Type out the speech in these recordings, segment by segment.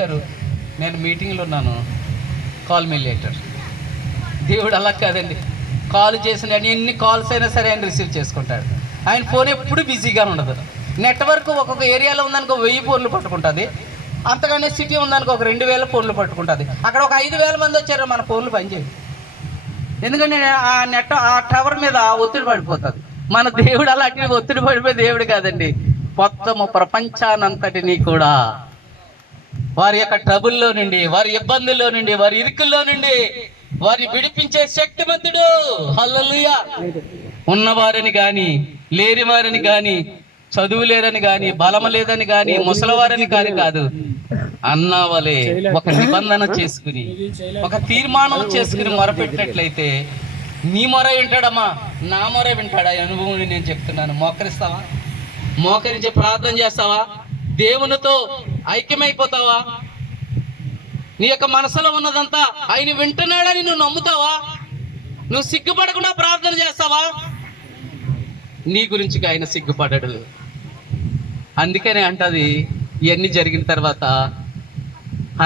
నేను మీటింగ్లో ఉన్నాను, కాల్ మీ లేటర్. దేవుడు అలా కాదండి, కాల్ చేసిన ఎన్ని కాల్స్ అయినా సరే ఆయన రిసీవ్ చేసుకుంటాడు. ఆయన ఫోన్ ఎప్పుడు బిజీగా ఉండదు. నెట్వర్క్ ఒక్కొక్క ఏరియాలో ఉందనుకో 1000 ఫోన్లు పట్టుకుంటుంది, అంతగానే సిటీ ఉందనుకో ఒక 2000 ఫోన్లు పట్టుకుంటుంది. అక్కడ ఒక 5000 మంది వచ్చారు, మన ఫోన్లు పనిచేయదు. ఎందుకంటే ఆ టవర్ మీద ఒత్తిడి పడిపోతుంది. మన దేవుడు అలాంటి ఒత్తిడి పడిపోయే దేవుడు కాదండి. మొత్తము ప్రపంచానంతటినీ కూడా వారి యొక్క ట్రబుల్లో నుండి, వారి ఇబ్బందుల్లో నుండి, వారి ఇరుకుల్లో నుండి వారిని విడిపించే శక్తిమంతుడు. హల్లెలూయా. ఉన్నవారని కానీ, లేని వారిని కానీ, చదువు లేరని కానీ, బలము లేదని కానీ, ముసలివారని కానీ కాదు, అన్నవలే ఒక నిబంధన చేసుకుని, ఒక తీర్మానం చేసుకుని మొరపెట్టినట్లయితే నీ మొర వింటాడమ్మా, నా మొర వింటాడా? అనుభవం నేను చెప్తున్నాను. మోకరిస్తావా? మోకరించి ప్రార్థన చేస్తావా? దేవునితో ఐక్యమైపోతావా? నీ యొక్క మనసులో ఉన్నదంతా ఆయన వింటున్నాడని నువ్వు నమ్ముతావా? నువ్వు సిగ్గుపడకుండా ప్రార్థన చేస్తావా? నీ గురించి ఆయన సిగ్గుపడడు. అందుకనే అంటది, ఇవన్నీ జరిగిన తర్వాత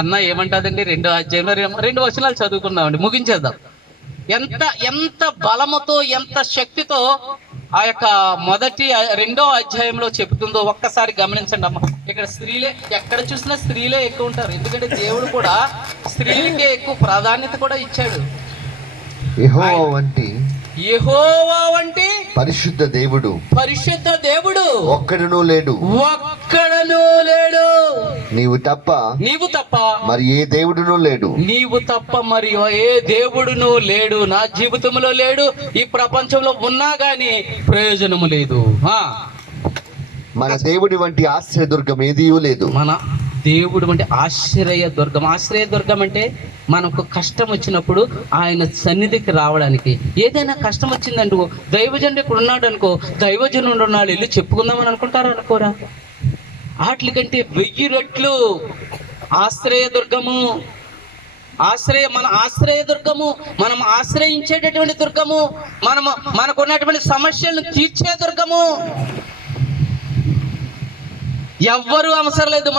అన్న ఏమంటుందండి, 2వ అధ్యాయంలో 2 వచనాలు చదువుకున్నామండి, ముగించేద్దాం. ఎంత బలముతో, ఎంత శక్తితో ఆ యొక్క 2వ అధ్యాయంలో చెబుతుందో ఒక్కసారి గమనించండి అమ్మ. ఇక్కడ స్త్రీలే, ఎక్కడ చూసినా స్త్రీలే ఎక్కువ ఉంటారు. ఎందుకంటే దేవుడు కూడా స్త్రీలకే ఎక్కువ ప్రాధాన్యత కూడా ఇచ్చాడు. యెహోవా వంటి పరిశుద్ధ దేవుడు ఒక్కడునూ లేడు. నీవు తప్ప మరి ఏ దేవుడునూ లేడు. నీవు తప్ప మరి ఏ దేవుడును లేడు. నా జీవితంలో లేడు, ఈ ప్రపంచంలో ఉన్నా గానీ ప్రయోజనము లేదు. మన దేవుడి వంటి ఆశ్రయదుర్గం ఏదీ లేదు. మన దేవుడు అంటే ఆశ్రయదుర్గం. ఆశ్రయదుర్గం అంటే మనకు కష్టం వచ్చినప్పుడు ఆయన సన్నిధికి రావడానికి. ఏదైనా కష్టం వచ్చిందనుకో, దైవజనుడు ఇక్కడ ఉన్నాడు అనుకో, దైవజనుడు ఉన్నాడు, వెళ్ళి చెప్పుకుందామని అనుకుంటారా? అనుకోరా? వాటి కంటే 1000 రెట్లు ఆశ్రయదుర్గము. మన ఆశ్రయదుర్గము, మనం ఆశ్రయించేటటువంటి దుర్గము, మనకున్నటువంటి సమస్యలను తీర్చే దుర్గము. ఎవ్వరూ అవసరం లేదు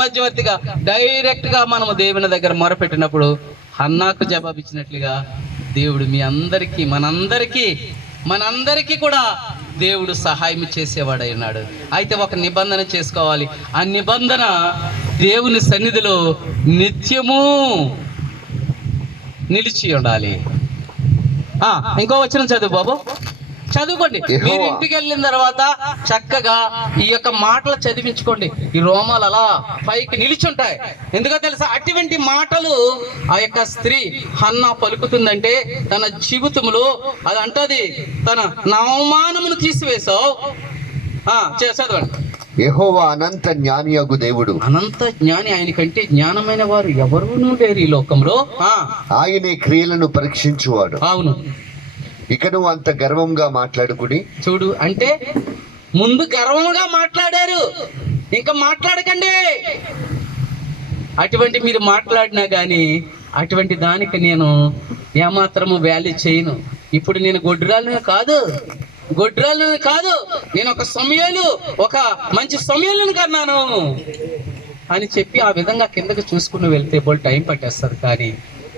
మధ్యవర్తిగా. డైరెక్ట్ గా మనము దేవుని దగ్గర మొరపెట్టినప్పుడు హన్నాకు జవాబిచ్చినట్లుగా దేవుడు మీ అందరికీ, మనందరికీ కూడా దేవుడు సహాయం చేసేవాడై ఉన్నాడు. అయితే ఒక నిబంధన చేసుకోవాలి. ఆ నిబంధన దేవుని సన్నిధిలో నిత్యము నిలిచి ఉండాలి. ఇంకో వచనం చదువు బాబు, చదువుకోండి. మీరు ఇంటికి వెళ్ళిన తర్వాత చక్కగా ఈ యొక్క మాటలు చదివించుకోండి. ఈ రోమాలు అలా పైకి నిలిచుంటాయి. ఎందుకో తెలుసా? అటువంటి మాటలు ఆ యొక్క స్త్రీ హన్నా పలుకుతుందంటే తన జీవితంలో అది అంటది, తన అవమానమును తీసివేశావు. చదవండి. యెహోవా అనంత జ్ఞానియగు దేవుడు. అనంత జ్ఞాని, ఆయన కంటే జ్ఞానమైన వారు ఎవరునూ లేరు ఈ లోకంలో. ఆయనే క్రియలను పరీక్షించువాడు. అవును. ఇక నువ్వు అంత గర్వంగా మాట్లాడుకుని చూడు, అంటే ముందు గర్వంగా మాట్లాడారు, ఇంకా మాట్లాడకండి. అటువంటి మీరు మాట్లాడినా కానీ అటువంటి దానికి నేను ఏమాత్రము వాల్యూ చేయను. ఇప్పుడు నేను గొడ్రాలను కాదు, నేను ఒక సమయాలు, ఒక మంచి సమయాలను కన్నాను అని చెప్పి ఆ విధంగా కిందకి చూసుకుని వెళ్తే బోల్ టైం పట్టేస్తుంది. కానీ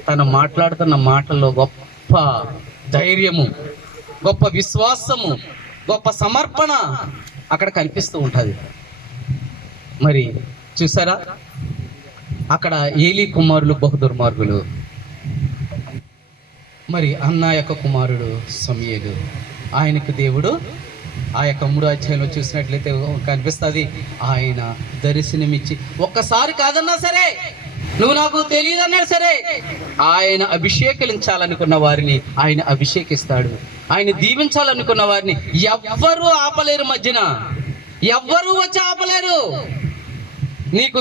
తను మాట్లాడుతున్న మాటల్లో గొప్ప ధైర్యము, గొప్ప విశ్వాసము, గొప్ప సమర్పణ అక్కడ కనిపిస్తూ ఉంటుంది. మరి చూసారా, అక్కడ ఏలీ కుమారులు బహు దుర్మార్గులు. మరి అన్నా యొక్క కుమారుడు సమూయేలు, ఆయనకు దేవుడు ఆ యొక్క 3వ అధ్యాయంలో చూసినట్లయితే కనిపిస్తుంది, ఆయన దర్శనమిచ్చి ఒక్కసారి కాదన్నా సరే, నువ్వు నాకు తెలియదు అన్నాడు సరే, ఆయన అభిషేకించాలనుకున్న వారిని ఆయన అభిషేకిస్తాడు. ఆయన దీవించాలనుకున్న వారిని ఎవ్వరూ ఆపలేరు. మధ్యన ఎవ్వరూ వచ్చి ఆపలేరు. నీకు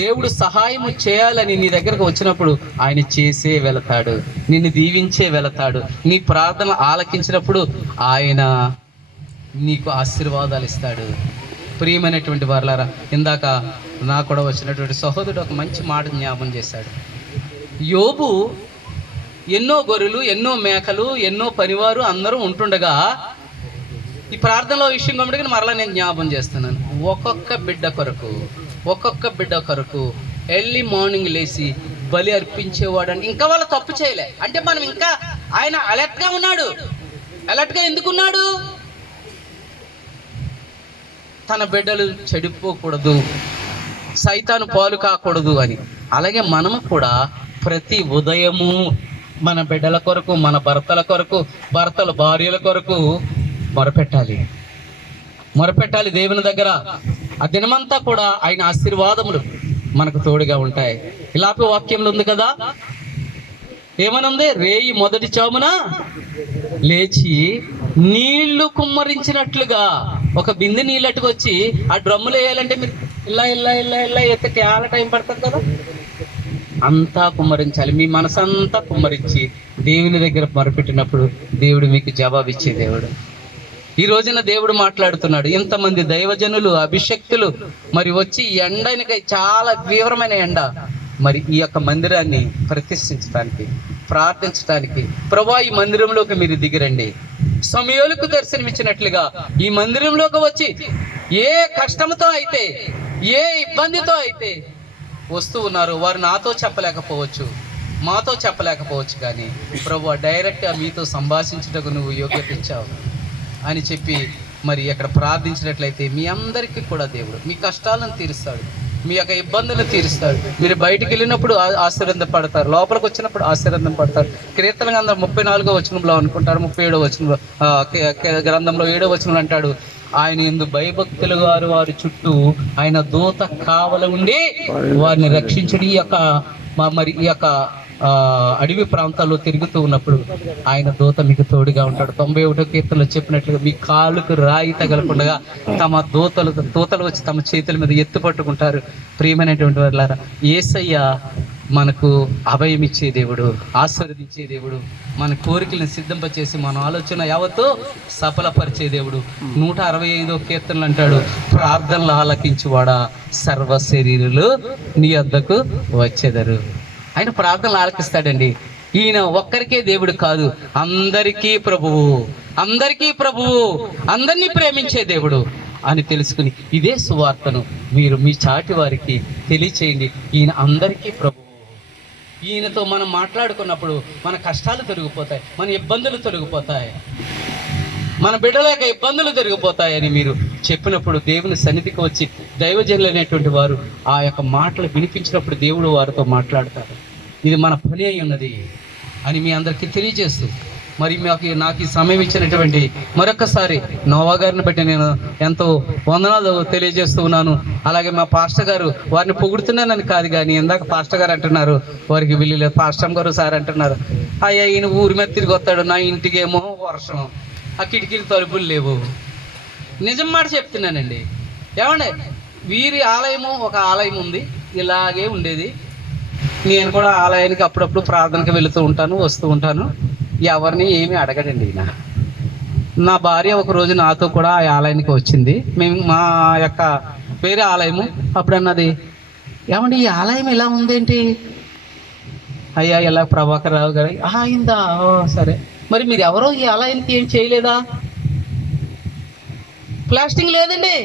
దేవుడు సహాయం చేయాలని నీ దగ్గరకు వచ్చినప్పుడు ఆయన చేసే వెళతాడు, నిన్ను దీవించే వెళతాడు. నీ ప్రార్థన ఆలకించినప్పుడు ఆయన నీకు ఆశీర్వాదాలు ఇస్తాడు. ప్రియమైనటువంటి వారలారా, ఇందాక నాకు కూడా వచ్చినటువంటి సహోదరుడు ఒక మంచి మాట జ్ఞాపం చేశాడు. యోబు ఎన్నో గొర్రెలు, ఎన్నో మేకలు, ఎన్నో పనివారు అందరూ ఉంటుండగా, ఈ ప్రార్థనలో విషయం కాబట్టి మరలా నేను జ్ఞాపం చేస్తున్నాను, ఒక్కొక్క బిడ్డ కొరకు ఎర్లీ మార్నింగ్ లేచి బలి అర్పించేవాడు అని. ఇంకా వాళ్ళు తప్పు చేయలే అంటే మనం ఇంకా ఆయన అలర్ట్గా ఉన్నాడు. అలర్ట్గా ఎందుకున్నాడు? తన బిడ్డలు చెడిపోకూడదు, సైతాను పాలు కాకూడదు అని. అలాగే మనము కూడా ప్రతి ఉదయము మన బిడ్డల కొరకు, మన భర్తల కొరకు, భర్తల భార్యల కొరకు మొరపెట్టాలి దేవుని దగ్గర. ఆ దినమంతా కూడా ఆయన ఆశీర్వాదములు మనకు తోడుగా ఉంటాయి. ఇలాపి వాక్యంలో ఉంది కదా, ఏమనుంది? రేయి మొదటి చామున లేచి నీళ్లు కుమ్మరించినట్లుగా. ఒక బిందె నీళ్ళట్టుకు వచ్చి ఆ డ్రమ్ములు వేయాలంటే మీరు ఇలా ఎత్తే చాలా టైం పడుతుంది కదా. అంతా కుమ్మరించాలి. మీ మనసంతా కుమ్మరించి దేవుని దగ్గర మొరపెట్టినప్పుడు దేవుడు మీకు జవాబిచ్చే దేవుడు. ఈ రోజున దేవుడు మాట్లాడుతున్నాడు. ఇంతమంది దైవజనులు, అభిషక్తులు మరి వచ్చి ఎండనికై చాలా తీవ్రమైన ఎండ మరి ఈ యొక్క మందిరాన్ని ప్రతిష్ఠించడానికి, ప్రార్థించడానికి, ప్రభువా ఈ మందిరంలోకి మీరు దిగిరండి. సమయాలకు దర్శనమిచ్చినట్లుగా ఈ మందిరంలోకి వచ్చి ఏ కష్టంతో అయితే, ఏ ఇబ్బందితో అయితే వస్తూ ఉన్నారు, వారు నాతో చెప్పలేకపోవచ్చు, మాతో చెప్పలేకపోవచ్చు, కానీ ప్రభువా డైరెక్ట్గా మీతో సంభాషించుటకు నువ్వు యోగ్యత ఇచ్చావు అని చెప్పి మరి అక్కడ ప్రార్థించినట్లయితే మీ అందరికీ కూడా దేవుడు మీ కష్టాలను తీరుస్తాడు, మీ యొక్క ఇబ్బందులు తీరుస్తాడు. మీరు బయటికి వెళ్ళినప్పుడు ఆశీర్వాదపడతారు, లోపలికి వచ్చినప్పుడు ఆశీర్వాదపడతారు. కీర్తన గ్రంథం 34వ వచనంలో అనుకుంటారు, 37వ వచనంలో గ్రంథంలో 7వ వచనంలో అంటాడు, ఆయన యందు భయభక్తులు వారి చుట్టూ ఆయన దూత కావల ఉండి వారిని రక్షించడి. ఈ యొక్క అడవి ప్రాంతాల్లో తిరుగుతూ ఉన్నప్పుడు ఆయన దూత మీకు తోడుగా ఉంటాడు. 91వ కీర్తనలో చెప్పినట్లుగా మీ కాళ్ళకు రాయి తగలకుండా తమ దూతలు వచ్చి తమ చేతుల మీద ఎత్తు పట్టుకుంటారు. ప్రియమైనటువంటి వాళ్ళారా, యేసయ్య మనకు అభయం ఇచ్చే దేవుడు, ఆశీర్వదించే దేవుడు, మన కోరికలను సిద్ధింపచేసి మన ఆలోచన యావత్తు సఫలపరిచే దేవుడు. 165వ కీర్తనలు అంటాడు, ప్రార్థనలు ఆలకించువాడా సర్వ శరీరులు నీ వద్దకు వచ్చెదరు. ఆయన ప్రార్థనలు ఆలకిస్తాడండి. ఈయన ఒక్కరికే దేవుడు కాదు, అందరికీ ప్రభువు, అందరినీ ప్రేమించే దేవుడు అని తెలుసుకుని ఇదే సువార్తను మీరు మీ చాటి వారికి తెలియచేయండి. ఈయన అందరికీ ప్రభువు. ఈయనతో మనం మాట్లాడుకున్నప్పుడు మన కష్టాలు తొలగిపోతాయి, మన ఇబ్బందులు తొలగిపోతాయి, మన బిడ్డల యొక్క ఇబ్బందులు జరిగిపోతాయని మీరు చెప్పినప్పుడు దేవుని సన్నిధికి వచ్చి దైవజనులు అనేటువంటి వారు ఆ యొక్క మాటలు వినిపించినప్పుడు దేవుడు వారితో మాట్లాడతారు. ఇది మన పని అయి ఉన్నది అని మీ అందరికీ తెలియజేస్తూ మరి నాకు ఈ సమయం ఇచ్చినటువంటి మరొకసారి నోవా గారిని బట్టి నేను ఎంతో వందనాలు తెలియజేస్తూ ఉన్నాను. అలాగే మా పాస్టర్ గారు, వారిని పొగుడుతున్నానని కాదు కానీ ఇందాక పాస్టర్ గారు అంటున్నారు వారికి వీళ్ళు పాస్టర్ గారు సార్ అంటున్నారు, అయ్యా ఈయన ఊరి మీద తిరిగి వస్తాడు, నా ఇంటికేమో వర్షం, ఆ కిటికీలు తలుపులు లేవు. నిజం మాట చెప్తున్నానండి. ఏమండి, వీరి ఆలయము ఒక ఆలయం ఉంది, ఇలాగే ఉండేది. నేను కూడా ఆలయానికి అప్పుడప్పుడు ప్రార్థనకు వెళుతూ ఉంటాను, వస్తూ ఉంటాను. ఎవరిని ఏమీ అడగడండి ఈయన. నా భార్య ఒకరోజు నాతో కూడా ఆ ఆలయానికి వచ్చింది. మేము మా యొక్క వేరే ఆలయము అప్పుడు అన్నది, ఏమండి ఈ ఆలయం ఇలా ఉందేంటి? అయ్యా ఇలా ప్రభాకర్ రావు గారు అయిందా, సరే, మరి మీరు ఎవరో ఈ ఆలయానికి ఏం చేయలేదా? ప్లాస్టింగ్ లేదండి,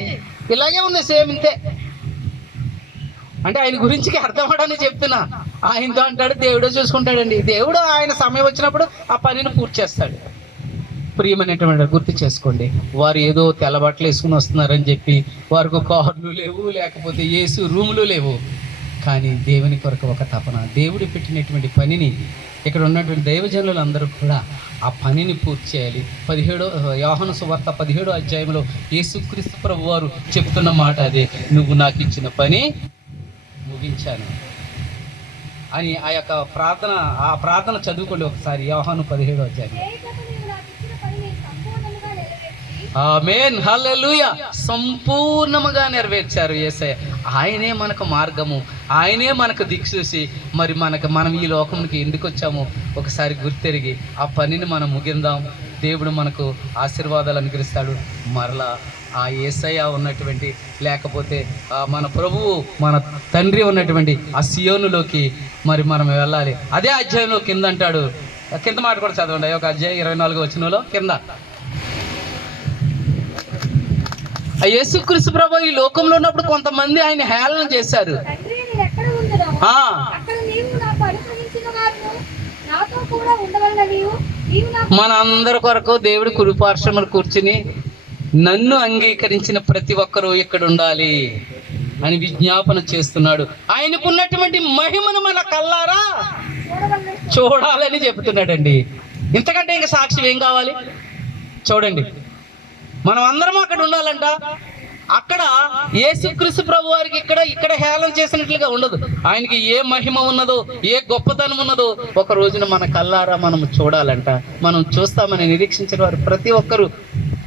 ఇలాగే ఉంది, సేమ్ ఇంతే. అంటే ఆయన గురించి అర్థం అవడానికి చెప్తున్నా. ఆయనతో అంటాడు దేవుడే చూసుకుంటాడండి. దేవుడు ఆయన సమయం వచ్చినప్పుడు ఆ పనిని పూర్తి చేస్తాడు. ప్రియమైనటువంటి గుర్తు చేసుకోండి, వారు ఏదో తెల్లబట్టలు వేసుకుని వస్తున్నారని చెప్పి వారికి కార్లు లేవు, లేకపోతే ఏసీ రూములు లేవు, కానీ దేవుని కొరకు ఒక తపన, దేవుడు పెట్టినటువంటి పనిని ఇక్కడ ఉన్నటువంటి దైవజనులు అందరూ కూడా ఆ పనిని పూర్తి చేయాలి. యోహాను సువార్త 17వ అధ్యాయంలో యేసుక్రీస్తు ప్రభు వారు చెప్తున్న మాట అదే, నువ్వు నాకు ఇచ్చిన పని ముగించాను అని. ఆ ప్రార్థన చదువుకోండి ఒకసారి, యోహాను 17వ అధ్యాయం. ఆమేన్, హల్లెలూయా. సంపూర్ణముగా నెరవేర్చారు యేసయ్య. ఆయనే మనకు మార్గము, ఆయనే మనకు దిక్సూసి. మరి మనం ఈ లోకంకి ఎందుకు వచ్చామో ఒకసారి గుర్తెరిగి ఆ పనిని మనం ముగిందాం. దేవుడు మనకు ఆశీర్వాదాలు అనుగ్రహిస్తాడు. మరలా ఆ యేసయ్య ఉన్నటువంటి, లేకపోతే మన ప్రభువు మన తండ్రి ఉన్నటువంటి ఆ సియోనులోకి మరి మనం వెళ్ళాలి. అదే అధ్యాయంలో కింద అంటాడు, కింద మాట కూడా చదవండి, ఒక అధ్యాయం 24వ వచనంలో కింద, యేసుక్రీస్తు ప్రభు ఈ లోకంలో ఉన్నప్పుడు కొంతమంది ఆయన హేళన చేశారు. వలననియు నీవు నాకు మన అందరి కొరకు దేవుడు కుడిపార్శ్వమున కూర్చుని నన్ను అంగీకరించిన ప్రతి ఒక్కరూ ఇక్కడ ఉండాలి అని విజ్ఞాపన చేస్తున్నాడు. ఆయనకున్నటువంటి మహిమను మన కల్లారా చూడవలన చూడాలని చెబుతున్నాడండి. ఇంతకంటే ఇంకా సాక్ష్యం ఏం కావాలి? చూడండి, మనం అందరం అక్కడ ఉండాలంట. అక్కడ యేసుక్రీస్తు ప్రభు వారికి ఇక్కడ హేళన చేసినట్లుగా ఉండదు. ఆయనకి ఏ మహిమ ఉన్నదో, ఏ గొప్పతనం ఉన్నదో ఒక రోజున మన కల్లారా మనం చూడాలంట. మనం చూస్తామని నిరీక్షించిన వారు ప్రతి ఒక్కరూ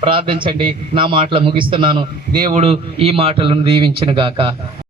ప్రార్థించండి. నా మాటలు ముగిస్తున్నాను. దేవుడు ఈ మాటలను దీవించును గాక.